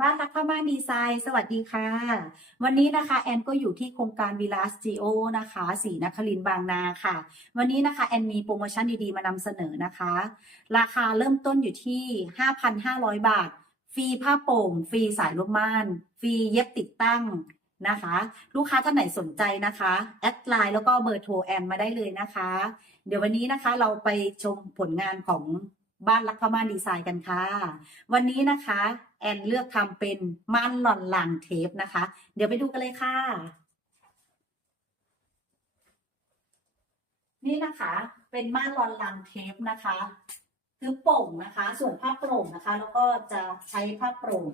บ้านรักผ้าม่านดีไซน์ สวัสดีค่ะ วันนี้นะคะแอนก็อยู่ที่โครงการวิลาสจีโอนะคะสีนครินบางนาค่ะ วันนี้นะคะแอนมีโปรโมชั่นดีๆ มานำเสนอนะคะ ราคาเริ่มต้นอยู่ที่ 5,500 บาท ฟรีผ้าโป่ง ฟรีสายลูกม่าน ฟรีเย็บติดตั้งนะคะ ลูกค้าท่านไหนสนใจนะคะ แอดไลน์แล้วก็เบอร์โทรแอนมาได้เลยนะคะ เดี๋ยววันนี้นะคะเราไปชมผลงานของ บ้านรักผ้าม่านดีไซน์กันค่ะ วันนี้นะคะ แอนเลือกทำเป็นม่านหล่อนหลังเทปนะคะ เดี๋ยวไปดูกันเลยค่ะ นี่นะคะ เป็นม่านหล่อนหลังเทปนะคะคือโป่งนะคะ ส่วนผ้าโปร่งนะคะ แล้วก็จะใช้ผ้าโปร่ง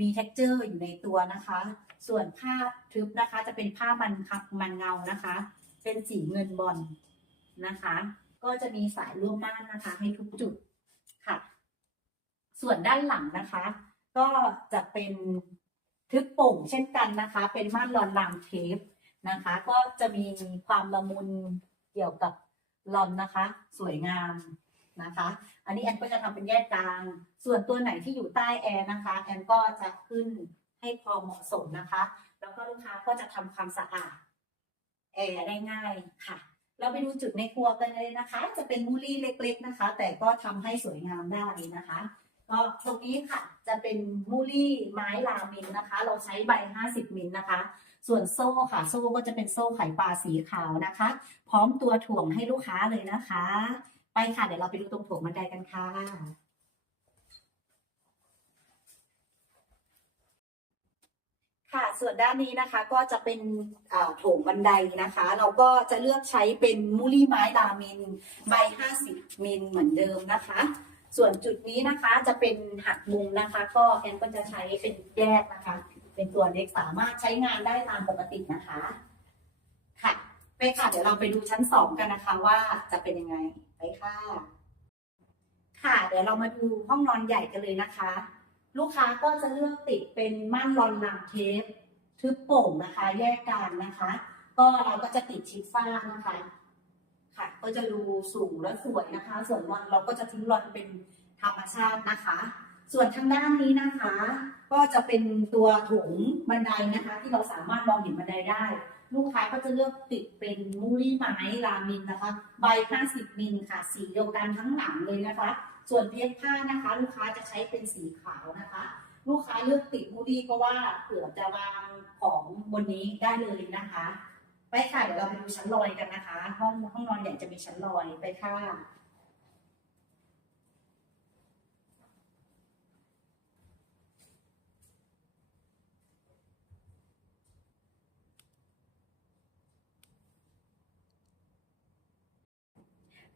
มี t e x t อร์อยู่ในตัวนะคะ ส่วนผ้าทึบนะคะ จะเป็นผ้ามันคับมันเงานะคะ เป็นสีเงินบอลนะคะ ก็จะมีสายร่วมม่านนะคะ ให้ทุกจุดค่ะ ส่วนด้านหลังนะคะ ก็จะเป็นทึบโป่งเช่นกันนะคะ เป็นม่านลอนลามเทปนะคะ ก็จะมีความละมุนเกี่ยวกับลอนนะคะ สวยงามนะคะ อันนี้แอนก็จะทำเป็นแยกกลาง ส่วนตัวไหนที่อยู่ใต้แอร์นะคะแอนก็จะขึ้นให้พอเหมาะสมนะคะ แล้วก็ลูกค้าก็จะทำความสะอาดแอร์ได้ง่ายค่ะ เราไปดูจุดในครัวกันเลยนะคะ จะเป็นมูลี่เล็ก ๆนะคะ แต่ก็ทำให้สวยงามได้นะคะ ก็ตรงนี้ค่ะจะเป็นมูลี่ไม้ลามินนะคะ เราใช้ใบ 50 มิลนะคะ ส่วนโซ่ค่ะ โซ่ก็จะเป็นโซ่ไข่ปลาสีขาวนะคะ พร้อมตัวถ่วงให้ลูกค้าเลยนะคะ ไปค่ะเดี๋ยวเราไปดูตรงถ่วงบันไดกันค่ะ ค่ะ ส่วนด้านนี้นะคะก็จะเป็นโถงบันไดนะคะ เราก็จะเลือกใช้เป็นมูลี่ไม้ลามินใบ 50 มิลเหมือนเดิมนะคะ ส่วนจุดนี้นะคะจะเป็นหักมุมนะคะ ก็แอนก็จะใช้เป็นแยกนะคะ เป็นตัวเล็กสามารถใช้งานได้ตามปกตินะคะค่ะไปค่ะเดี๋ยวเราไปดูชั้นสองกันนะคะว่าจะเป็นยังไงไปค่ะค่ะ เดี๋ยวเรามาดูห้องนอนใหญ่กันเลยนะคะ ลูกค้าก็จะเลือกติดเป็นม่านรอนหลังเทป ทึบโป่งนะคะ แยกกันนะคะ ก็เราก็จะติดชิดฟ้านะคะ ค่ะ ก็จะดูสูงและสวยนะคะ ส่วนรอนเราก็จะทิ้งรอนเป็นธรรมชาตินะคะ ส่วนทางด้านนี้นะคะ ก็จะเป็นตัวโถงบันไดนะคะ ที่เราสามารถมองเห็นบันไดได้ ลูกค้าก็จะเลือกติดเป็นมูลี่ไม้รามินนะคะ ใบ 50 มิลค่ะ สีเดียวกันทั้งหลังเลยนะคะ ส่วนเพชรผ้านะคะ ลูกค้าจะใช้เป็นสีขาวนะคะ ลูกค้าเลือกติดมูดี้ก็ว่าเผื่อจะวางของบนนี้ได้เลยนะคะ ไปค่ะเดี๋ยวเราไปดูชั้นลอยกันนะคะ ห้องห้องนอนใหญ่จะมีชั้นลอยไปค่ะ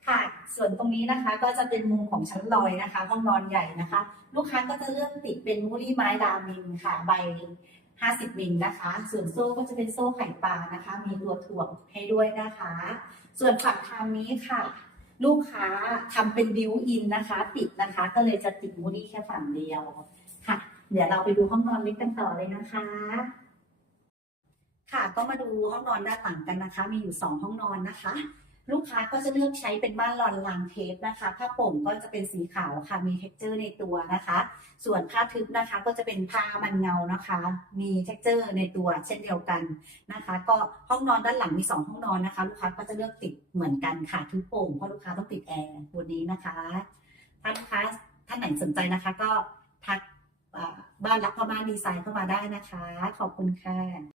ค่ะ ส่วนตรงนี้นะคะก็จะเป็นมุมของชั้นลอยนะคะห้องนอนใหญ่นะคะ ลูกค้าก็จะเลือกติดเป็นมูลี่ไม้ดามินค่ะ ใบ 50 มิลนะคะ ส่วนโซ่ก็จะเป็นโซ่ไข่ปลานะคะ มีตัวถ่วงให้ด้วยนะคะ ส่วนฝั่งทางนี้ค่ะ ลูกค้าทำเป็นบิวอินนะคะ ติดนะคะ ก็เลยจะติดมูลี่แค่ฝั่งเดียวค่ะ เดี๋ยวเราไปดูห้องนอนเล็กกันต่อเลยนะคะค่ะก็มาดูห้องนอนด้านหลังกันนะคะ มีอยู่สองห้องนอนนะคะ ลูกค้าก็จะเลือกใช้เป็นม่านลอนลางเทปนะคะผ้าโป่งก็จะเป็นสีขาวค่ะมีเท็กเจอร์ในตัวนะคะ ส่วนผ้าทึบนะคะก็จะเป็นผ้ามันเงานะคะ มีเท็กเจอร์ในตัวเช่นเดียวกันนะคะ ก็ห้องนอนด้านหลังมีสองห้องนอนนะคะ ลูกค้าก็จะเลือกติดเหมือนกันค่ะทึบโป่งเพราะลูกค้าต้องติดแอร์บนนี้นะคะท่านลูกค้าท่านไหนสนใจนะคะ ก็ทักบ้านรักพ่อบ้านดีไซน์เข้ามาได้นะคะ ขอบคุณค่ะ